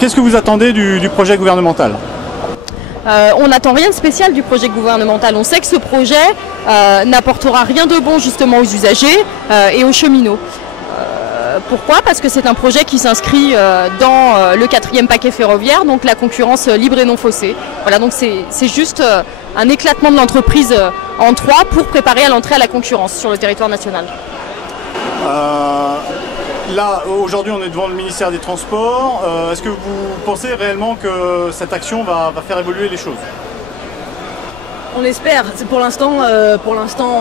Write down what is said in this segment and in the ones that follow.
Qu'est-ce que vous attendez du projet gouvernemental ? On n'attend rien de spécial du projet gouvernemental. On sait que ce projet n'apportera rien de bon justement aux usagers et aux cheminots. Pourquoi? Parce que c'est un projet qui s'inscrit dans le 4e paquet ferroviaire, donc la concurrence libre et non faussée. Voilà, donc c'est juste un éclatement de l'entreprise en trois pour préparer à l'entrée à la concurrence sur le territoire national. Là, aujourd'hui, on est devant le ministère des Transports. Est-ce que vous pensez réellement que cette action va faire évoluer les choses? On l'espère. Pour l'instant,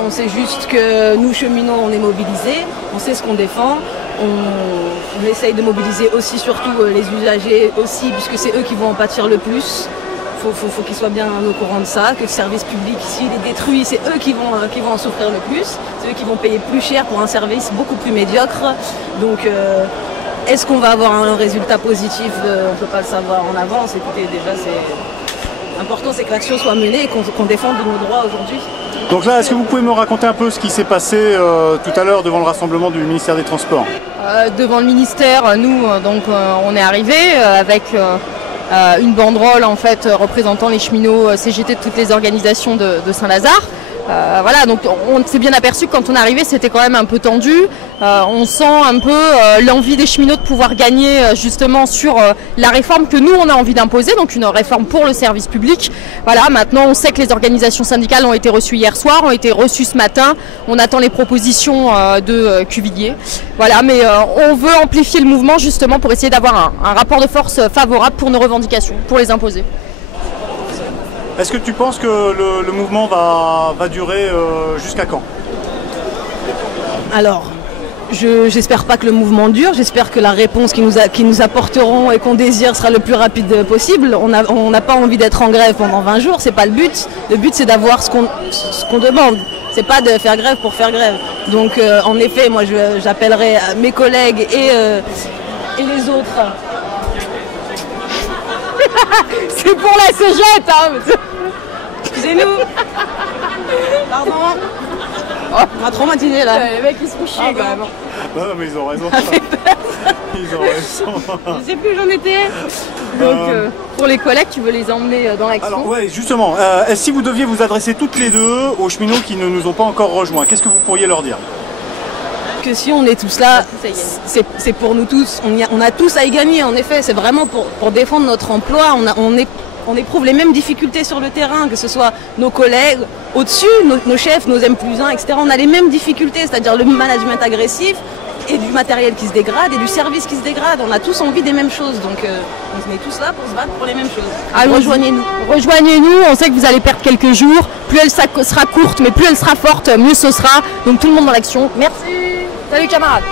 on sait juste que nous, cheminots, on est mobilisés. On sait ce qu'on défend. On essaye de mobiliser aussi, surtout les usagers aussi, puisque c'est eux qui vont en pâtir le plus. Faut qu'ils soient bien au courant de ça, que le service public, s'il est détruit, c'est eux qui vont en souffrir le plus. C'est eux qui vont payer plus cher pour un service beaucoup plus médiocre. Donc, est-ce qu'on va avoir un résultat positif? On ne peut pas le savoir en avance. Écoutez, déjà, c'est important, c'est que l'action soit menée et qu'on défende nos droits aujourd'hui. Donc là, est-ce que vous pouvez me raconter un peu ce qui s'est passé tout à l'heure devant le rassemblement du ministère des Transports? Devant le ministère, nous, on est arrivés avec une banderole en fait représentant les cheminots CGT de toutes les organisations de Saint-Lazare. Voilà, donc on s'est bien aperçu que quand on est arrivé, c'était quand même un peu tendu. On sent un peu l'envie des cheminots de pouvoir gagner justement sur la réforme que nous on a envie d'imposer, donc une réforme pour le service public. Voilà, maintenant on sait que les organisations syndicales ont été reçues hier soir, ont été reçues ce matin. On attend les propositions de Cuvillier. Voilà, mais on veut amplifier le mouvement justement pour essayer d'avoir un rapport de force favorable pour nos revendications, pour les imposer. Est-ce que tu penses que le mouvement va durer jusqu'à quand? Alors, j'espère pas que le mouvement dure, j'espère que la réponse qu'ils nous apporteront et qu'on désire sera le plus rapide possible. On n'a pas envie d'être en grève pendant 20 jours, c'est pas le but. Le but c'est d'avoir ce qu'on demande, c'est pas de faire grève pour faire grève. Donc en effet, moi j'appellerai mes collègues et les autres. C'est pour la cégette, hein. Excusez-nous. Pardon. On a trop matiné là. Les mecs ils se font chier quand même. Non, mais ils ont raison. Ils ont raison. Je sais plus où j'en étais. Donc pour les collègues, tu veux les emmener dans l'action? Alors ouais, justement, si vous deviez vous adresser toutes les deux aux cheminots qui ne nous ont pas encore rejoints, qu'est-ce que vous pourriez leur dire? Que si on est tous là, c'est pour nous tous. On a tous à y gagner, en effet. C'est vraiment pour défendre notre emploi. On éprouve les mêmes difficultés sur le terrain, que ce soit nos collègues au-dessus, nos chefs, nos M+1, etc. On a les mêmes difficultés, c'est-à-dire le management agressif et du matériel qui se dégrade et du service qui se dégrade. On a tous envie des mêmes choses, donc on est tous là pour se battre pour les mêmes choses. Rejoignez-nous. Rejoignez-nous, on sait que vous allez perdre quelques jours. Plus elle sera courte, mais plus elle sera forte, mieux ce sera. Donc tout le monde dans l'action. Merci. Salut camarades.